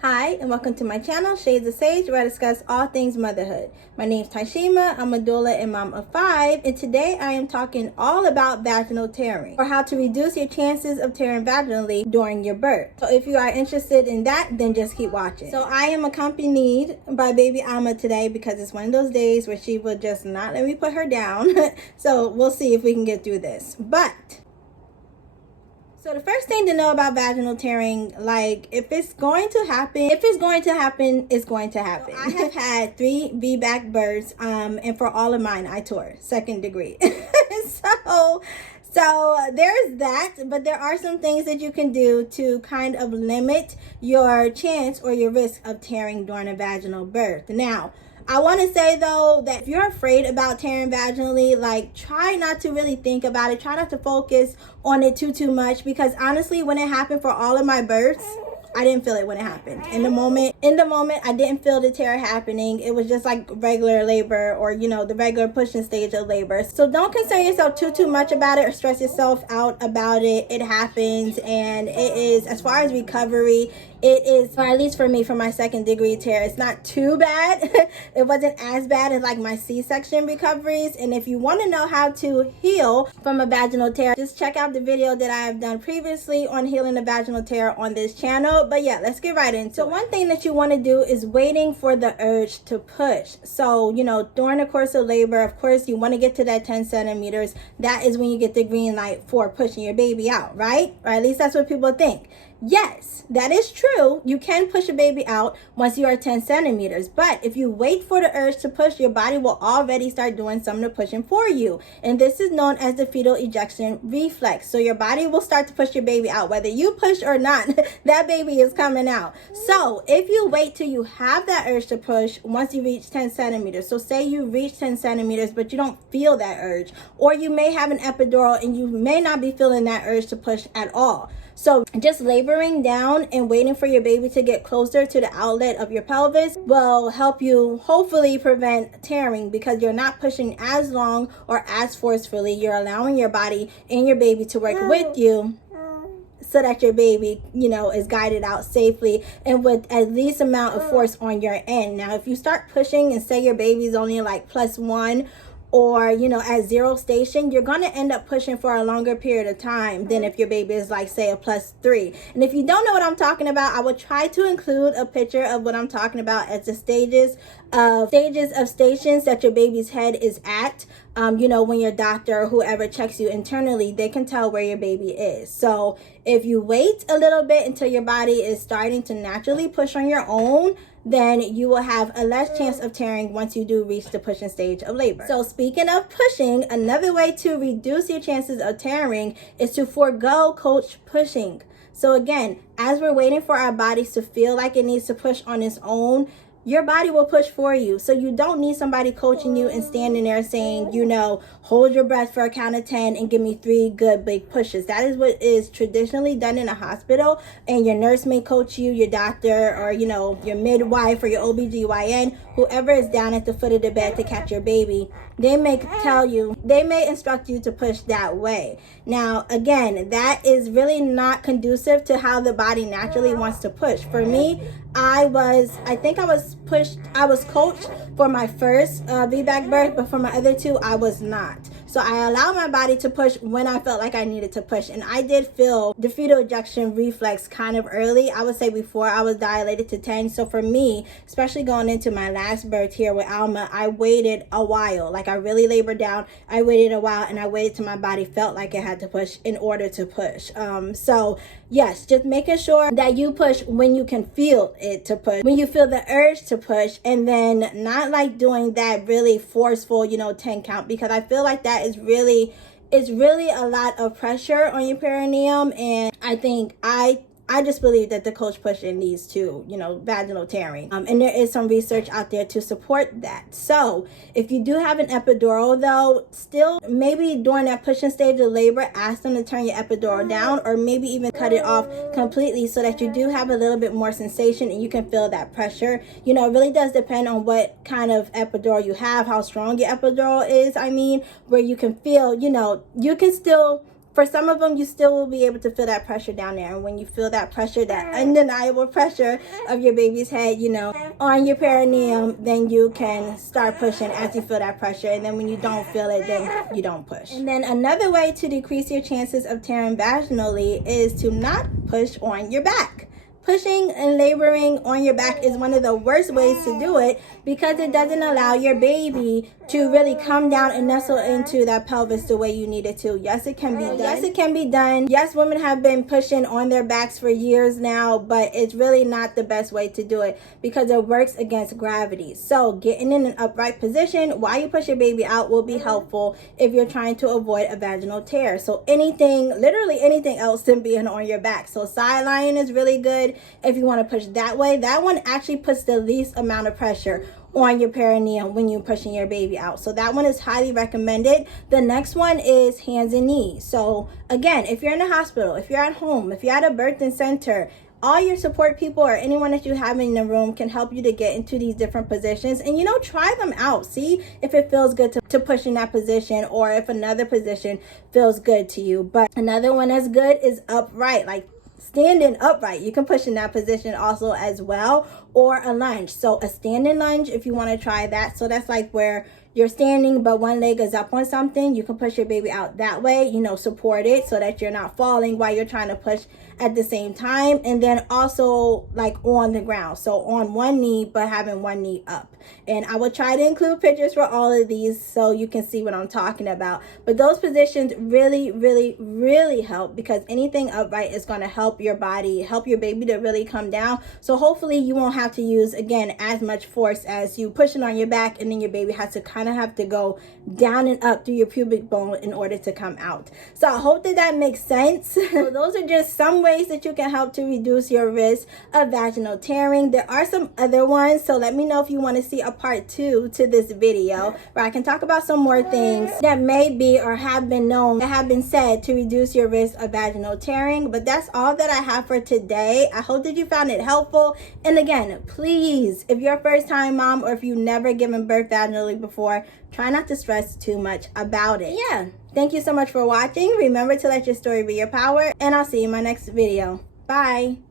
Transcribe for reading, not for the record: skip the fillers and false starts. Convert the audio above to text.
Hi, and welcome to my channel, Shades of Sage, where I discuss all things motherhood. My name is Taishima, I'm a doula and mom of 5, and today I am talking all about vaginal tearing, or how to reduce your chances of tearing vaginally during your birth. So if you are interested in that, then just keep watching. So I am accompanied by baby Alma today because it's one of those days where she will just not let me put her down. So we'll see if we can get through this. So the first thing to know about vaginal tearing, like if it's going to happen, it's going to happen. So I have had 3 VBAC births, and for all of mine, I tore 2nd degree. So there's that, but there are some things that you can do to kind of limit your chance or your risk of tearing during a vaginal birth. Now, I want to say though that if you're afraid about tearing vaginally, like try not to really think about it. Try not to focus on it too much, because honestly, when it happened for all of my births, I didn't feel it when it happened. In the moment, I didn't feel the tear happening. It was just like regular labor, or the regular pushing stage of labor. So don't concern yourself too much about it or stress yourself out about it. It happens, and it is, as far as recovery, it is, or at least for me, for my 2nd degree tear, it's not too bad. It wasn't as bad as like my C-section recoveries. And if you want to know how to heal from a vaginal tear, just check out the video that I have done previously on healing a vaginal tear on this channel. But yeah, let's get right into it. So one thing that you want to do is waiting for the urge to push. So, during the course of labor, of course, you want to get to that 10 centimeters. That is when you get the green light for pushing your baby out, right? Or at least that's what people think. Yes, that is true. You can push a baby out once you are 10 centimeters. But if you wait for the urge to push, your body will already start doing some of the pushing for you. And this is known as the fetal ejection reflex. So your body will start to push your baby out. Whether you push or not, that baby is coming out. So if you wait till you have that urge to push once you reach 10 centimeters. So say you reach 10 centimeters, but you don't feel that urge. Or you may have an epidural and you may not be feeling that urge to push at all. So just laboring down and waiting for your baby to get closer to the outlet of your pelvis will help you hopefully prevent tearing, because you're not pushing as long or as forcefully. You're allowing your body and your baby to work with you, so that your baby, is guided out safely and with at least amount of force on your end. Now, if you start pushing and say your baby's only like +1, or at 0 station, you're going to end up pushing for a longer period of time than if your baby is like, say, a +3. And if you don't know what I'm talking about, I would try to include a picture of what I'm talking about as the stages of stations that your baby's head is at. When your doctor or whoever checks you internally, they can tell where your baby is. So if you wait a little bit until your body is starting to naturally push on your own, then you will have a less chance of tearing once you do reach the pushing stage of labor. So speaking of pushing, another way to reduce your chances of tearing is to forego coach pushing. So again, as we're waiting for our bodies to feel like it needs to push on its own, your body will push for you. So you don't need somebody coaching you and standing there saying, hold your breath for a count of 10 and give me 3 good big pushes. That is what is traditionally done in a hospital. And your nurse may coach you, your doctor, or, your midwife or your OBGYN, whoever is down at the foot of the bed to catch your baby. They may instruct you to push that way. Now, again, that is really not conducive to how the body naturally wants to push. For me, I was coached for my first VBAC birth, but for my other 2, I was not. So I allowed my body to push when I felt like I needed to push. And I did feel the fetal ejection reflex kind of early. I would say before I was dilated to 10. So for me, especially going into my last birth here with Alma, I waited a while. Like I really labored down. I waited a while, and I waited till my body felt like it had to push in order to push. So yes, just making sure that you push when you can feel it to push, when you feel the urge to push, and then not like doing that really forceful, 10 count, because I feel like that is really a lot of pressure on your perineum. And I just believe that the coach pushing leads to, vaginal tearing. And there is some research out there to support that. So if you do have an epidural though, still maybe during that pushing stage of labor, ask them to turn your epidural down, or maybe even cut it off completely, so that you do have a little bit more sensation and you can feel that pressure. It really does depend on what kind of epidural you have, how strong your epidural is. Where you can feel, you can still for some of them, you still will be able to feel that pressure down there. And when you feel that pressure, that undeniable pressure of your baby's head, you know, on your perineum, then you can start pushing as you feel that pressure. And then when you don't feel it, then you don't push. And then another way to decrease your chances of tearing vaginally is to not push on your back. Pushing and laboring on your back is one of the worst ways to do it because it doesn't allow your baby to really come down and nestle into that pelvis the way you need it to. Yes, it can be done. Yes, it can be done. Yes, women have been pushing on their backs for years now, but it's really not the best way to do it because it works against gravity. So getting in an upright position while you push your baby out will be helpful if you're trying to avoid a vaginal tear. So anything, literally anything else than being on your back. So side lying is really good if you want to push that way. That one actually puts the least amount of pressure on your perineum when you're pushing your baby out. So that one is highly recommended. The next one is hands and knees. So again, if you're in a hospital, if you're at home, if you're at a birthing center, all your support people or anyone that you have in the room can help you to get into these different positions. And, you know, try them out. See if it feels good to push in that position or if another position feels good to you. But another one that's good is upright, like standing upright. You can push in that position also as well, or a lunge. So a standing lunge, if you want to try that. So that's like where you're standing but one leg is up on something. You can push your baby out that way, you know, support it so that you're not falling while you're trying to push at the same time. And then also like on the ground, so on one knee but having one knee up. And I will try to include pictures for all of these so you can see what I'm talking about. But those positions really, really, really help because anything upright is going to help your body, help your baby to really come down. So hopefully you won't have to use, again, as much force as you pushing on your back, and then your baby has to kind of have to go down and up through your pubic bone in order to come out. So I hope that that makes sense. So those are just some ways that you can help to reduce your risk of vaginal tearing. There are some other ones, so let me know if you want to see a part 2 to this video where I can talk about some more things that may be or have been known, that have been said to reduce your risk of vaginal tearing. But that's all that I have for today. I hope that you found it helpful. And again, please, if you're a first-time mom or if you've never given birth vaginally before, try not to stress too much about it. Yeah, thank you so much for watching. Remember to let your story be your power, and I'll see you in my next video. Bye.